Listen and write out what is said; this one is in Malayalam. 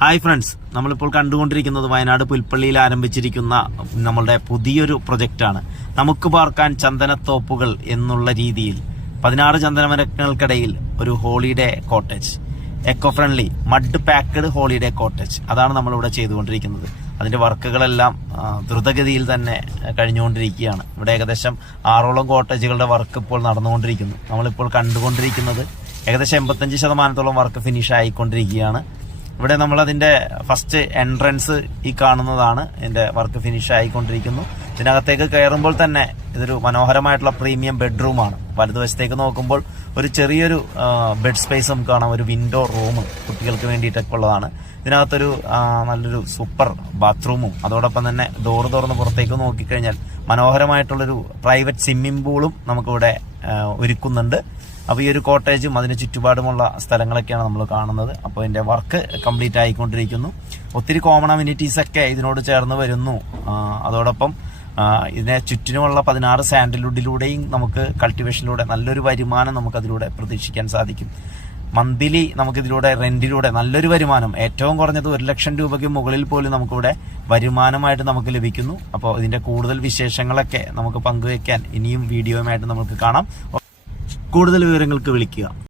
ഹായ് ഫ്രണ്ട്സ്, നമ്മളിപ്പോൾ കണ്ടുകൊണ്ടിരിക്കുന്നത് വയനാട് പുൽപ്പള്ളിയിൽ ആരംഭിച്ചിരിക്കുന്ന നമ്മളുടെ പുതിയൊരു പ്രൊജക്റ്റാണ്. നമുക്ക് പാർക്കാൻ ചന്ദനത്തോപ്പുകൾ എന്നുള്ള രീതിയിൽ 16 ചന്ദനമരങ്ങൾക്കിടയിൽ ഒരു holiday cottage, eco friendly mud packed holiday cottage, അതാണ് നമ്മളിവിടെ ചെയ്തുകൊണ്ടിരിക്കുന്നത്. അതിന്റെ വർക്കുകളെല്ലാം ദ്രുതഗതിയിൽ തന്നെ കഴിഞ്ഞുകൊണ്ടിരിക്കുകയാണ്. ഇവിടെ ഏകദേശം 6ഓളം കോട്ടേജുകളുടെ വർക്ക് ഇപ്പോൾ നടന്നുകൊണ്ടിരിക്കുന്നു. നമ്മളിപ്പോൾ കണ്ടുകൊണ്ടിരിക്കുന്നത് ഏകദേശം 85% വർക്ക് ഫിനിഷ് ആയിക്കൊണ്ടിരിക്കുകയാണ്. ഇവിടെ നമ്മൾ അതിന്റെ ഫസ്റ്റ് എൻട്രൻസ് ഈ കാണുന്നതാണ്. ഇതിന്റെ വർക്ക് ഫിനിഷ് ആയിക്കൊണ്ടിരിക്കുന്നു. ഇതിനകത്തേക്ക് കയറുമ്പോൾ തന്നെ ഇതൊരു മനോഹരമായിട്ടുള്ള പ്രീമിയം ബെഡ്റൂമാണ്. വലതുവശത്തേക്ക് നോക്കുമ്പോൾ ഒരു ചെറിയൊരു ബെഡ് സ്പേസ് നമുക്ക് കാണാം. ഒരു വിൻഡോ റൂം കുട്ടികൾക്ക് വേണ്ടിയിട്ടൊക്കെ ഉള്ളതാണ്. ഇതിനകത്തൊരു നല്ലൊരു സൂപ്പർ ബാത്റൂമും അതോടൊപ്പം തന്നെ ഡോറ് തുറന്ന് പുറത്തേക്ക് നോക്കിക്കഴിഞ്ഞാൽ മനോഹരമായിട്ടുള്ളൊരു പ്രൈവറ്റ് സ്വിമ്മിംഗ് പൂളും നമുക്കിവിടെ ഒരുക്കുന്നുണ്ട്. അപ്പോൾ ഈ ഒരു കോട്ടേജും അതിന് ചുറ്റുപാടുമുള്ള സ്ഥലങ്ങളൊക്കെയാണ് നമ്മൾ കാണുന്നത്. അപ്പോൾ ഇതിന്റെ വർക്ക് കംപ്ലീറ്റ് ആയിക്കൊണ്ടിരിക്കുന്നു. ഒത്തിരി കോമൺ അമ്യൂണിറ്റീസ് ഒക്കെ ഇതിനോട് ചേർന്ന് വരുന്നു. അതോടൊപ്പം ഇതിനെ ചുറ്റിനുമുള്ള 16 സാൻഡൽവുഡിലൂടെയും നമുക്ക് കൾട്ടിവേഷനിലൂടെ നല്ലൊരു വരുമാനം നമുക്കതിലൂടെ പ്രതീക്ഷിക്കാൻ സാധിക്കും. മന്ത്ലി നമുക്കിതിലൂടെ റെന്റിലൂടെ നല്ലൊരു വരുമാനം, ഏറ്റവും കുറഞ്ഞത് 1 ലക്ഷം രൂപയ്ക്ക് മുകളിൽ പോലും നമുക്കിവിടെ വരുമാനമായിട്ട് നമുക്ക് ലഭിക്കുന്നു. അപ്പോൾ ഇതിന്റെ കൂടുതൽ വിശേഷങ്ങളൊക്കെ നമുക്ക് പങ്കുവയ്ക്കാൻ ഇനിയും വീഡിയോയുമായിട്ട് നമുക്ക് കാണാം. കൂടുതൽ വിവരങ്ങൾക്ക് വിളിക്കുക.